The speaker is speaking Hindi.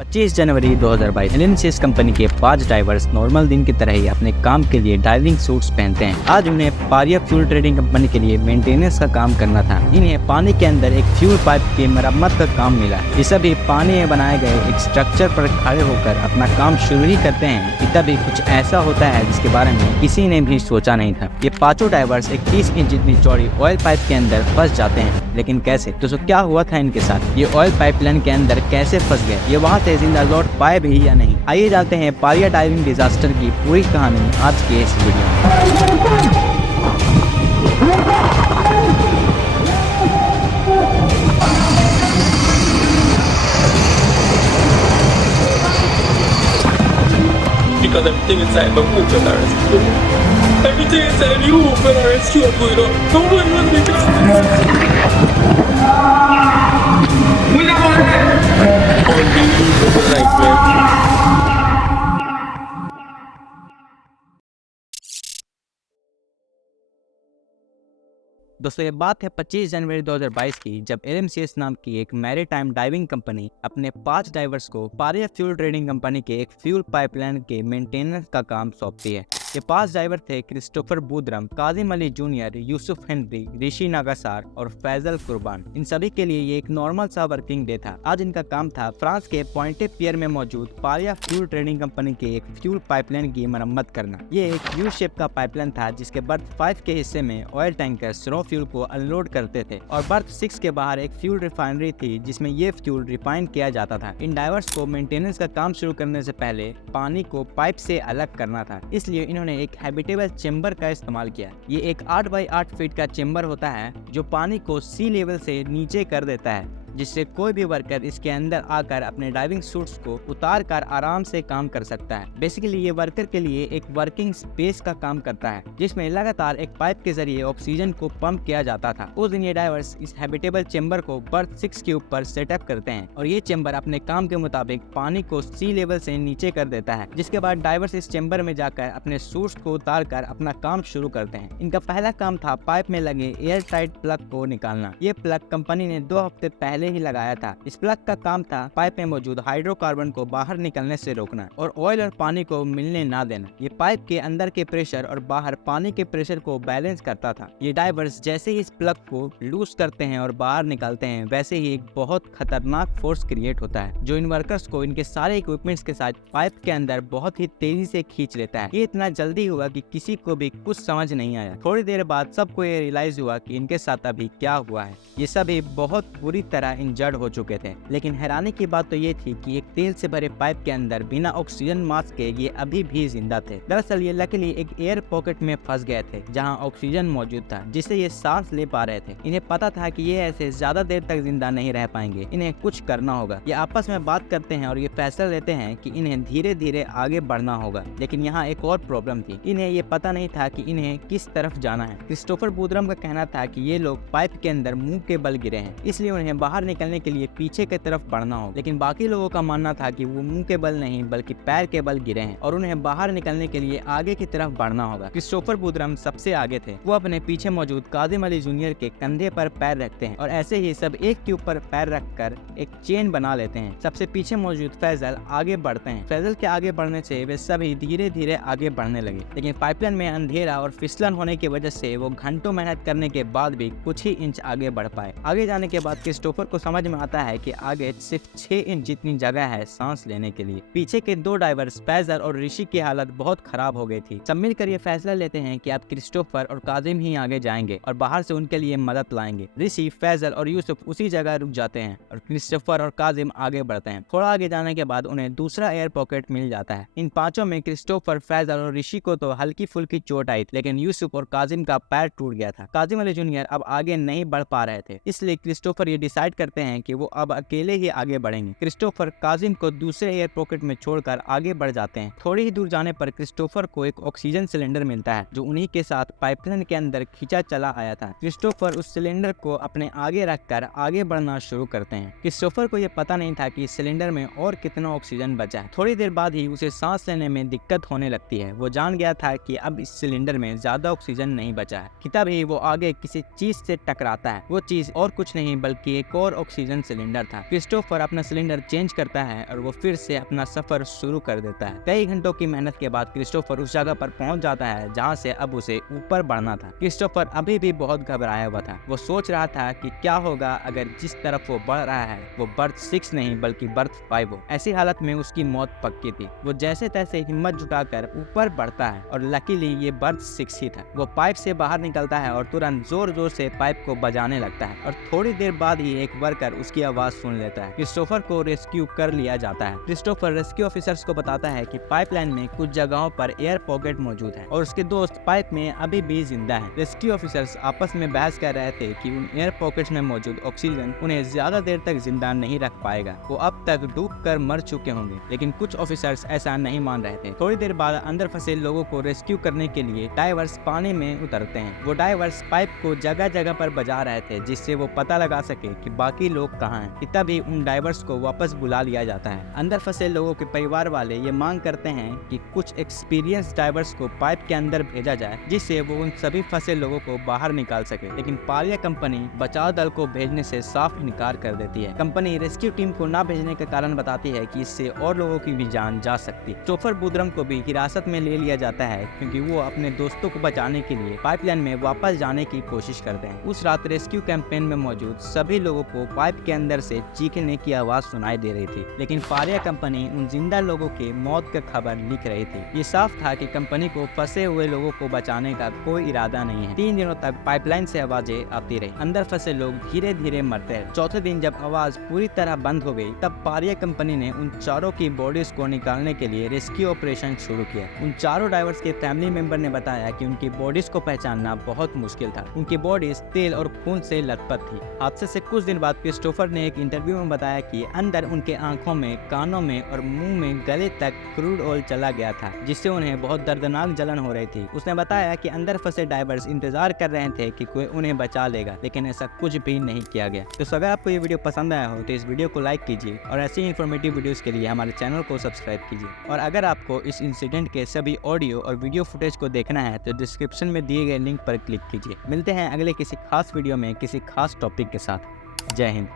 25 जनवरी 2022 एलएनसीएस कंपनी के 5 डाइवर्स नॉर्मल दिन की तरह ही अपने काम के लिए डाइविंग सूट्स पहनते हैं। आज उन्हें पारिया फ्यूल ट्रेडिंग कंपनी के लिए मेंटेनेंस का काम करना था। इन्हें पानी के अंदर एक फ्यूल पाइप की मरम्मत का काम मिला। ये सभी पानी में बनाए गए एक स्ट्रक्चर पर खड़े होकर अपना काम शुरू ही करते हैं कि तभी कुछ ऐसा होता है जिसके बारे में किसी ने भी सोचा नहीं था। ये पांचों डाइवर्स एक 30 इंच जितनी चौड़ी ऑयल पाइप के अंदर फंस जाते हैं। लेकिन कैसे? दोस्तों, क्या हुआ था इनके साथ? ये ऑयल पाइपलाइन के अंदर कैसे फंस गए? ये वहाँ से जिंदा लौट पाए भी या नहीं? आइए जानते हैं पारिया डाइविंग डिजास्टर की पूरी कहानी आज के इस वीडियो में। Because everything inside my hoop and I rescued. Everything inside you hoop and I rescued, you know. Nobody was making sense. We don't want it. Unbelievable nightmare. दोस्तों, ये बात है 25 जनवरी 2022 की, जब एलएनसीएस नाम की एक मैरीटाइम डाइविंग कंपनी अपने 5 डाइवर्स को पारिया फ्यूल ट्रेडिंग कंपनी के एक फ्यूल पाइपलाइन के मेंटेनेंस का काम सौंपती है। ये 5 ड्राइवर थे Christopher Boodram, Kazim Ali Junior, Yusuf Henry, Rishi Nagassar और फैजल कुर्बान। इन सभी के लिए ये एक नॉर्मल सा वर्किंग डे था। आज इनका काम था फ्रांस के पॉइंटे पियर में मौजूद पारिया फ्यूल ट्रेडिंग कंपनी के एक फ्यूल पाइपलाइन की मरम्मत करना। ये एक यू शेप का पाइपलाइन था जिसके बर्थ 5 के हिस्से में ऑयल टैंकर्स रॉ फ्यूल को अनलोड करते थे और बर्थ 6 के बाहर एक फ्यूल रिफाइनरी थी जिसमें ये फ्यूल रिफाइन किया जाता था। इन डाइवर्स को मेंटेनेंस का काम शुरू करने से पहले पानी को पाइप से अलग करना था, इसलिए इन्होंने एक हैबिटेबल चेंबर का इस्तेमाल किया। ये एक 8 बाई 8 फीट का चेंबर होता है जो पानी को सी लेवल से नीचे कर देता है, जिससे कोई भी वर्कर इसके अंदर आकर अपने डाइविंग सूट्स को उतार कर आराम से काम कर सकता है। बेसिकली ये वर्कर के लिए एक वर्किंग स्पेस का काम करता है जिसमें लगातार एक पाइप के जरिए ऑक्सीजन को पंप किया जाता था। उस दिन ये डाइवर्स इस हैबिटेबल चेंबर को बर्थ 6 के ऊपर सेटअप करते हैं और ये चेंबर अपने काम के मुताबिक पानी को सी लेवल से नीचे कर देता है, जिसके बाद डाइवर्स इस चेंबर में जाकर अपने सूट्स को उतार कर अपना काम शुरू करते हैं। इनका पहला काम था पाइप में लगे एयर टाइट प्लग को निकालना। ये प्लग कंपनी ने 2 हफ्ते पहले ही लगाया था। इस प्लग का काम था पाइप में मौजूद हाइड्रोकार्बन को बाहर निकलने से रोकना और ऑयल और पानी को मिलने ना देना। ये पाइप के अंदर के प्रेशर और बाहर पानी के प्रेशर को बैलेंस करता था। ये डाइवर्स जैसे ही इस प्लग को लूज करते हैं और बाहर निकालते हैं, वैसे ही एक बहुत खतरनाक फोर्स क्रिएट होता है जो इन वर्कर्स को इनके सारे इक्विपमेंट्स के साथ पाइप के अंदर बहुत ही तेजी से खींच लेता है। ये इतना जल्दी हुआ कि किसी को भी कुछ समझ नहीं आया। थोड़ी देर बाद सबको ये रियलाइज हुआ कि इनके साथ अभी क्या हुआ है। ये सभी बहुत बुरी तरह इंजर्ड हो चुके थे। लेकिन हैरानी की बात तो ये थी कि एक तेल से भरे पाइप के अंदर बिना ऑक्सीजन मास्क के ये अभी भी जिंदा थे। दरअसल ये लकीली एक एयर पॉकेट में फंस गए थे जहां ऑक्सीजन मौजूद था, जिससे ये सांस ले पा रहे थे। इन्हें पता था कि ये ऐसे ज्यादा देर तक जिंदा नहीं रह पाएंगे, इन्हें कुछ करना होगा। ये आपस में बात करते हैं और ये फैसला लेते हैं कि इन्हें धीरे धीरे आगे बढ़ना होगा। लेकिन यहाँ एक और प्रॉब्लम थी, इन्हें ये पता नहीं था कि इन्हें किस तरफ जाना है। क्रिस्टोफर बूदरम का कहना था कि ये लोग पाइप के अंदर मुंह के बल गिरे हैं, इसलिए उन्हें बाहर निकलने के लिए पीछे की तरफ बढ़ना हो। लेकिन बाकी लोगों का मानना था कि वो मुंह के बल नहीं बल्कि पैर के बल गिरे हैं और उन्हें बाहर निकलने के लिए आगे की तरफ बढ़ना होगा। क्रिस्टोफर बूदरम सबसे आगे थे। वो अपने पीछे मौजूद काजिम अली जूनियर के कंधे पर पैर रखते हैं और ऐसे ही सब एक के ऊपर पैर रखकर एक चेन बना लेते हैं। सबसे पीछे मौजूद फैजल आगे बढ़ते हैं। फैजल के आगे बढ़ने से वे सभी धीरे धीरे आगे बढ़ने लगे। लेकिन पाइपलाइन में अंधेरा और फिसलन होने की वजह से वो घंटों मेहनत करने के बाद भी कुछ ही इंच आगे बढ़ पाए। आगे जाने के बाद क्रिस्टोफर को समझ में आता है कि आगे सिर्फ 6 इंच जितनी जगह है सांस लेने के लिए। पीछे के 2 डाइवर्स फैजल और ऋषि की हालत बहुत खराब हो गई थी। सब मिलकर ये फैसला लेते हैं कि अब क्रिस्टोफर और काजिम ही आगे जाएंगे और बाहर से उनके लिए मदद लाएंगे। ऋषि, फैजल और यूसुफ उसी जगह रुक जाते हैं और क्रिस्टोफर और काजिम आगे बढ़ते हैं। थोड़ा आगे जाने के बाद उन्हें दूसरा एयर पॉकेट मिल जाता है। इन पांचों में क्रिस्टोफर, फैजल और ऋषि को तो हल्की फुल्की चोट आई, लेकिन यूसुफ और काजिम का पैर टूट गया था। काजिम अली जूनियर अब आगे नहीं बढ़ पा रहे थे, इसलिए क्रिस्टोफर ये डिसाइड करते हैं कि वो अब अकेले ही आगे बढ़ेंगे। क्रिस्टोफर काजिम को दूसरे एयर पॉकेट में छोड़कर आगे बढ़ जाते हैं। थोड़ी ही दूर जाने पर क्रिस्टोफर को एक ऑक्सीजन सिलेंडर मिलता है जो उन्हीं के साथ पाइपलाइन के अंदर खींचा चला आया था। क्रिस्टोफर उस सिलेंडर को अपने आगे रखकर आगे बढ़ना शुरू करते हैं। क्रिस्टोफर को यह पता नहीं था कि इस सिलेंडर में और कितना ऑक्सीजन बचा है। थोड़ी देर बाद ही उसे सांस लेने में दिक्कत होने लगती है। वो जान गया था कि अब इस सिलेंडर में ज्यादा ऑक्सीजन नहीं बचा है कि तभी वो आगे किसी चीज से टकराता है। वो चीज और कुछ नहीं बल्कि एक और और ऑक्सीजन सिलेंडर था। क्रिस्टोफर अपना सिलेंडर चेंज करता है और वो फिर से अपना सफर शुरू कर देता है। कई घंटों की मेहनत के बाद क्रिस्टोफर उस जगह पर पहुंच जाता है जहां से अब उसे ऊपर बढ़ना था। क्रिस्टोफर अभी भी बहुत घबराया हुआ था। वो सोच रहा था कि क्या होगा अगर जिस तरफ वो बढ़ रहा है वो बर्थ 6 नहीं बल्कि बर्थ 5 हो। ऐसी हालत में उसकी मौत पक्की थी। वो जैसे तैसे हिम्मत जुटाकर ऊपर बढ़ता है और लकीली ये बर्थ 6 ही था। वो पाइप से बाहर निकलता है और तुरंत जोर जोर से पाइप को बजाने लगता है और थोड़ी देर बाद ही एक वर्कर उसकी आवाज सुन लेता है। क्रिस्टोफर को रेस्क्यू कर लिया जाता है। क्रिस्टोफर रेस्क्यू ऑफिसर्स को बताता है कि पाइपलाइन में कुछ जगहों पर एयर पॉकेट मौजूद है और उसके दोस्त पाइप में अभी भी जिंदा है। रेस्क्यू ऑफिसर्स आपस में बहस कर रहे थे कि उन एयर पॉकेट्स में मौजूद ऑक्सीजन उन्हें ज्यादा देर तक जिंदा नहीं रख पाएगा। वो अब तक डूबकर मर चुके होंगे, लेकिन कुछ ऑफिसर्स ऐसा नहीं मान रहे थे। थोड़ी देर बाद अंदर फंसे लोगों को रेस्क्यू करने के लिए डाइवर्स पानी में उतरते हैं। वो डाइवर्स पाइप को जगह जगह पर बजा रहे थे जिससे वो पता लगा सके कि बाकी लोग कहाँ हैं। तभी उन डाइवर्स को वापस बुला लिया जाता है। अंदर फंसे लोगों के परिवार वाले ये मांग करते हैं कि कुछ एक्सपीरियंस डाइवर्स को पाइप के अंदर भेजा जाए जिससे वो उन सभी फंसे लोगों को बाहर निकाल सके, लेकिन पारिया कंपनी बचाव दल को भेजने से साफ इनकार कर देती है। कंपनी रेस्क्यू टीम को न भेजने का कारण बताती है कि इससे और लोगों की भी जान जा सकती। क्रिस्टोफर बुद्रम को भी हिरासत में ले लिया जाता है क्योंकि वो अपने दोस्तों को बचाने के लिए पाइपलाइन में वापस जाने की कोशिश करते हैं। उस रात रेस्क्यू कैंपेन में मौजूद सभी लोगों को पाइप के अंदर से चीखने की आवाज सुनाई दे रही थी, लेकिन पारिया कंपनी उन जिंदा लोगों के मौत का खबर लिख रही थी। ये साफ था कि कंपनी को फंसे हुए लोगों को बचाने का कोई इरादा नहीं है। 3 दिनों तक पाइपलाइन से आवाजें आती रही। अंदर फंसे लोग धीरे धीरे मरते रहे। चौथे दिन जब आवाज पूरी तरह बंद हो गई तब पारिया कंपनी ने उन चारों की बॉडीज को निकालने के लिए रेस्क्यू ऑपरेशन शुरू किया। उन चारों डाइवर्स के फैमिली मेंबर ने बताया कि उनकी बॉडीज को पहचानना बहुत मुश्किल था। उनकी बॉडीज तेल और खून से लथपथ थी। हादसे से कुछ दिन बाद क्रिस्टोफर ने एक इंटरव्यू में बताया कि अंदर उनके आंखों में, कानों में और मुंह में गले तक क्रूड ऑयल चला गया था जिससे उन्हें बहुत दर्दनाक जलन हो रही थी। उसने बताया कि अंदर फंसे डाइवर्स इंतजार कर रहे थे कि कोई उन्हें बचा लेगा, लेकिन ऐसा कुछ भी नहीं किया गया। तो अगर आपको ये वीडियो पसंद आया हो तो इस वीडियो को लाइक कीजिए और ऐसी इन्फॉर्मेटिव वीडियोस के लिए हमारे चैनल को सब्सक्राइब कीजिए। और अगर आपको इस इंसिडेंट के सभी ऑडियो और वीडियो फुटेज को देखना है तो डिस्क्रिप्शन में दिए गए लिंक पर क्लिक कीजिए। मिलते हैं अगले किसी खास वीडियो में किसी खास टॉपिक के साथ। जय हिंद।